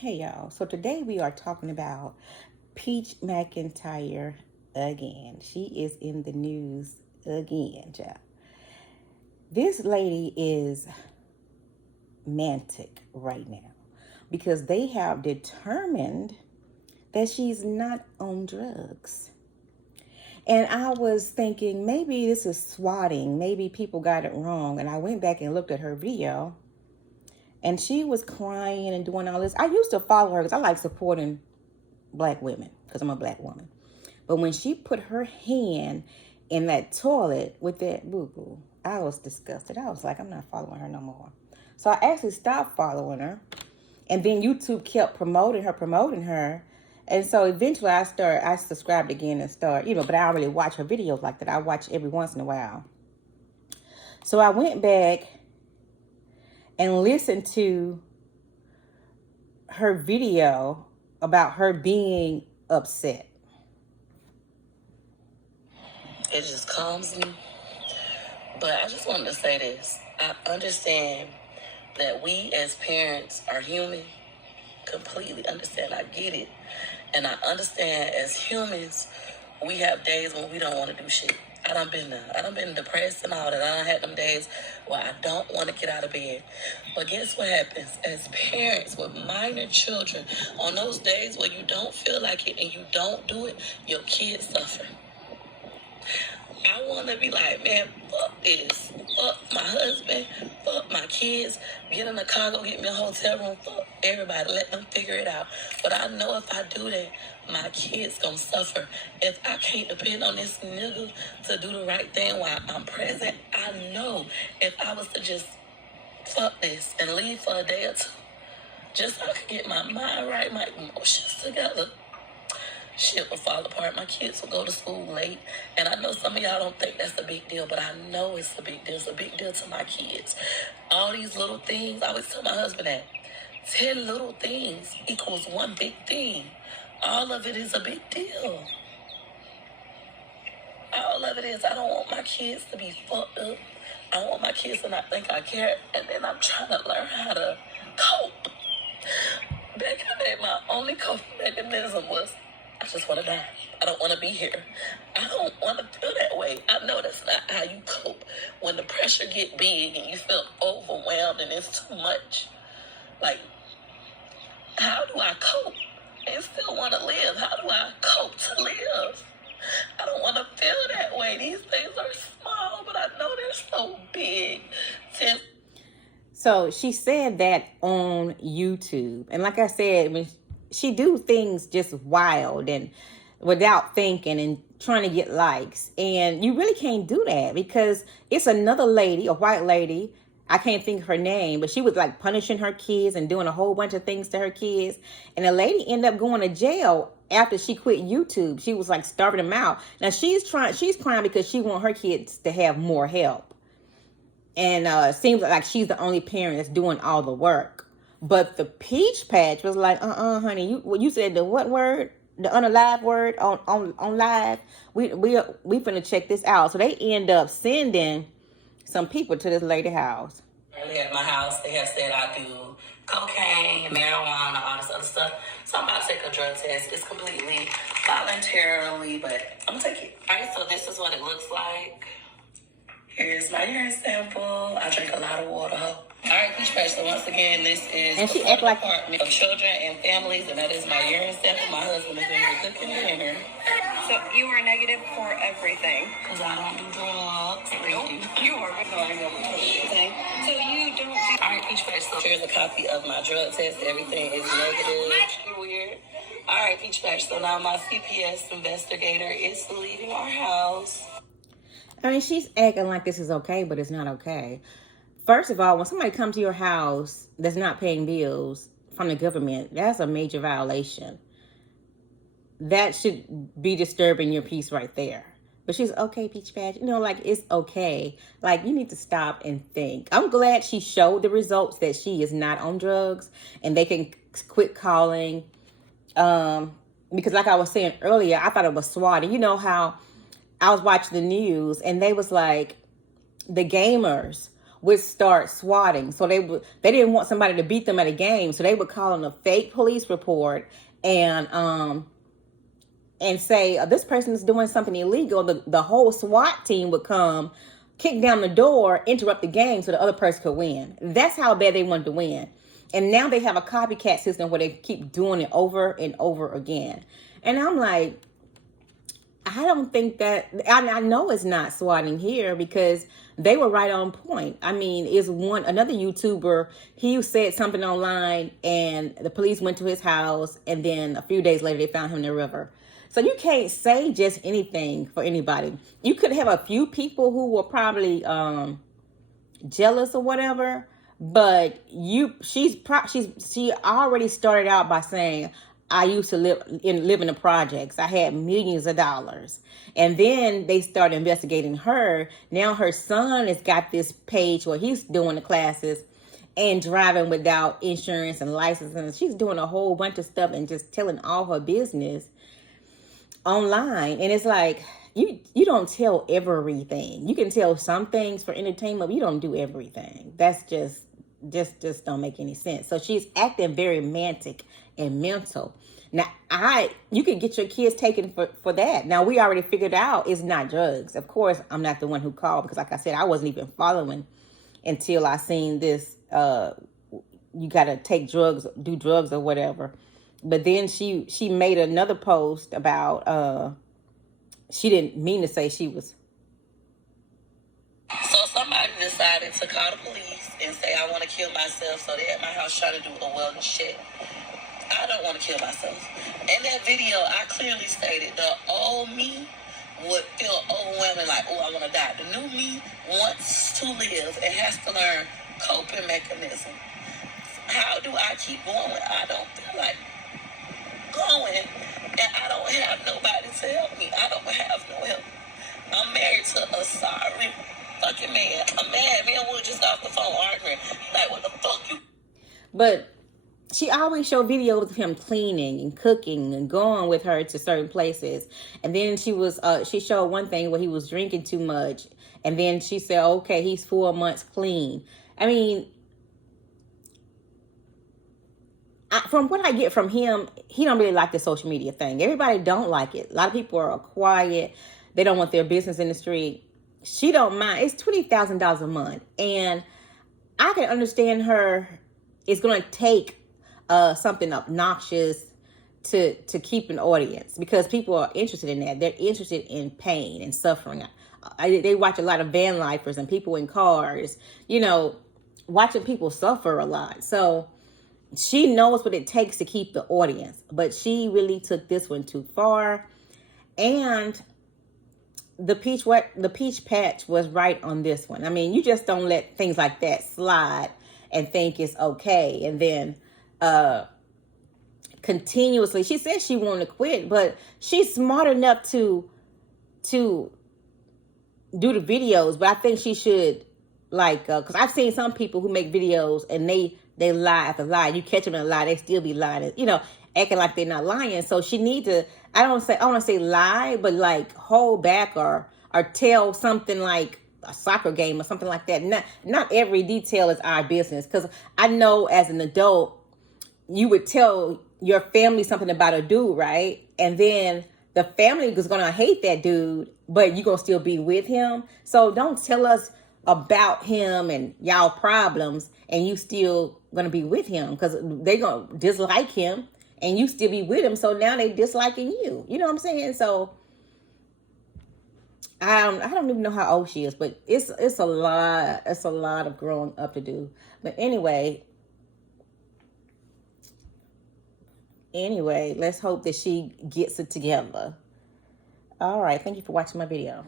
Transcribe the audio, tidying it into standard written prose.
Hey y'all, so today we are talking about Peach McIntyre again. She is in the news again, child. This lady is manic right now because they have determined that she's not on drugs. And I was thinking maybe this is swatting, maybe people got it wrong. And I went back and looked at her video. And she was crying and doing all this. I used to follow her because I like supporting black women because I'm a black woman. But when she put her hand in that toilet with that boo-boo, I was disgusted. I was like, I'm not following her no more. So I actually stopped following her. And then YouTube kept promoting her. And so eventually I subscribed again and but I don't really watch her videos like that. I watch every once in a while. So I went back and listen to her video about her being upset. It just calms me. But I just wanted to say this. I understand that we as parents are human. Completely understand. I get it. And I understand as humans, we have days when we don't want to do shit. I done been there. I done been depressed and all that. I done had them days where I don't want to get out of bed. But guess what happens? As parents with minor children, on those days where you don't feel like it and you don't do it, your kids suffer. I want to be like, man, fuck this. Fuck my husband. Fuck my kids. Get in the car, go get me a hotel room. Fuck everybody. Let them figure it out. But I know if I do that, my kids gonna suffer. If I can't depend on this nigga to do the right thing while I'm present, I know if I was to just fuck this and leave for a day or two, just so I could get my mind right, my emotions together, shit will fall apart. My kids will go to school late. And I know some of y'all don't think that's a big deal, but I know it's a big deal. It's a big deal to my kids. All these little things, I always tell my husband that 10 little things equals one big thing. All of it is a big deal. All of it is. I don't want my kids to be fucked up. I don't want my kids to not think I care. And then I'm trying to learn how to cope. Back in the day, my only coping mechanism was, I just want to die. I don't want to be here. I don't want to feel that way. I know that's not how you cope. When the pressure get big and you feel overwhelmed and it's too much. Like, how do I cope and still want to live? How do I cope to live? I don't want to feel that way. These things are small, but I know they're so big. So she said that on YouTube. And like I said, when she do things just wild and without thinking and trying to get likes. And you really can't do that because it's another lady, a white lady. I can't think of her name, but she was like punishing her kids and doing a whole bunch of things to her kids. And the lady ended up going to jail after she quit YouTube. She was like starving them out. Now she's crying because she wants her kids to have more help. And it seems like she's the only parent that's doing all the work. But the Peach Patch was like, honey, you said the what word? The unalive word on live. We finna check this out. So they end up sending some people to this lady house. Earlier at my house, they have said I do cocaine, marijuana, all this other stuff. So I'm about to take a drug test. It's completely voluntarily, but I'm gonna take it. All right, so this is what it looks like. Here's my urine sample. I drink a lot of water. All right, Peach Patch. So once again, this is and she the act like Department of Children and Families, and that is my urine sample. My husband is in here cooking dinner. So you are negative for everything. Because I don't do drugs. Nope. You are. No, I never do anything. So you don't do... All right, Peach Patch. So here's a copy of my drug test. Everything is negative. Weird. All right, Peach Patch. So now my CPS investigator is leaving our house. I mean, she's acting like this is okay, but it's not okay. First of all, when somebody comes to your house that's not paying bills from the government, that's a major violation. That should be disturbing your peace right there. But she's okay, Peach Patch. Like, it's okay. Like, you need to stop and think. I'm glad she showed the results that she is not on drugs and they can quit calling. Because like I was saying earlier, I thought it was swatting. You know how I was watching the news and they was like, the gamers would start swatting. So they didn't want somebody to beat them at a game, so they would call in a fake police report and say this person is doing something illegal. The whole SWAT team would come, kick down the door, interrupt the game so the other person could win. That's how bad they wanted to win. And now they have a copycat system where they keep doing it over and over again. And I'm like, I don't think that, I know it's not swatting here because they were right on point. I mean, another YouTuber, he said something online and the police went to his house, and then a few days later they found him in the river. So you can't say just anything for anybody. You could have a few people who were probably jealous or whatever, but she already started out by saying, I used to live in the projects. I had millions of dollars. And then they started investigating her. Now her son has got this page where he's doing the classes and driving without insurance and license. And she's doing a whole bunch of stuff and just telling all her business online. And it's like, you don't tell everything. You can tell some things for entertainment, but you don't do everything. That's just don't make any sense. So she's acting very romantic and mental. Now, you can get your kids taken for that. Now, we already figured out it's not drugs. Of course, I'm not the one who called because, like I said, I wasn't even following until I seen this. You got to take drugs, do drugs or whatever. But then she made another post about she didn't mean to say she was. So somebody decided to call the police and say, I want to kill myself. So they're at my house trying to do a wellness check. I don't want to kill myself. In that video, I clearly stated the old me would feel overwhelming, like, oh, I want to die. The new me wants to live and has to learn coping mechanism. How do I keep going when I don't feel like going and I don't have nobody to help me? I don't have no help. I'm married to a sorry fucking man. A man, me and Wood just off the phone arguing. Like, what the fuck you? But she always showed videos of him cleaning and cooking and going with her to certain places. And then she showed one thing where he was drinking too much. And then she said, okay, he's 4 months clean. I mean, from what I get from him, he don't really like the social media thing. Everybody don't like it. A lot of people are quiet. They don't want their business in the street. She don't mind. It's $20,000 a month. And I can understand her. It's going to take something obnoxious to keep an audience because people are interested in that. They're interested in pain and suffering. They watch a lot of van lifers and people in cars, watching people suffer a lot. So she knows what it takes to keep the audience, but she really took this one too far. And the peach patch was right on this one. I mean, you just don't let things like that slide and think it's okay. And then continuously, she said she wanted to quit, but she's smart enough to do the videos. But I think she should, because I've seen some people who make videos and they lie after lie. You catch them in a lie, they still be lying, acting like they're not lying. So she need to, I don't want to say lie, but hold back or tell something like a soccer game or something like that. Not every detail is our business. Because I know as an adult, you would tell your family something about a dude, right? And then the family is going to hate that dude, but you're going to still be with him. So don't tell us about him and y'all problems and you still going to be with him because they're going to dislike him and you still be with him. So now they disliking you. You know what I'm saying? So I don't even know how old she is, but it's a lot. It's a lot of growing up to do. But anyway, let's hope that she gets it together. All right. Thank you for watching my video.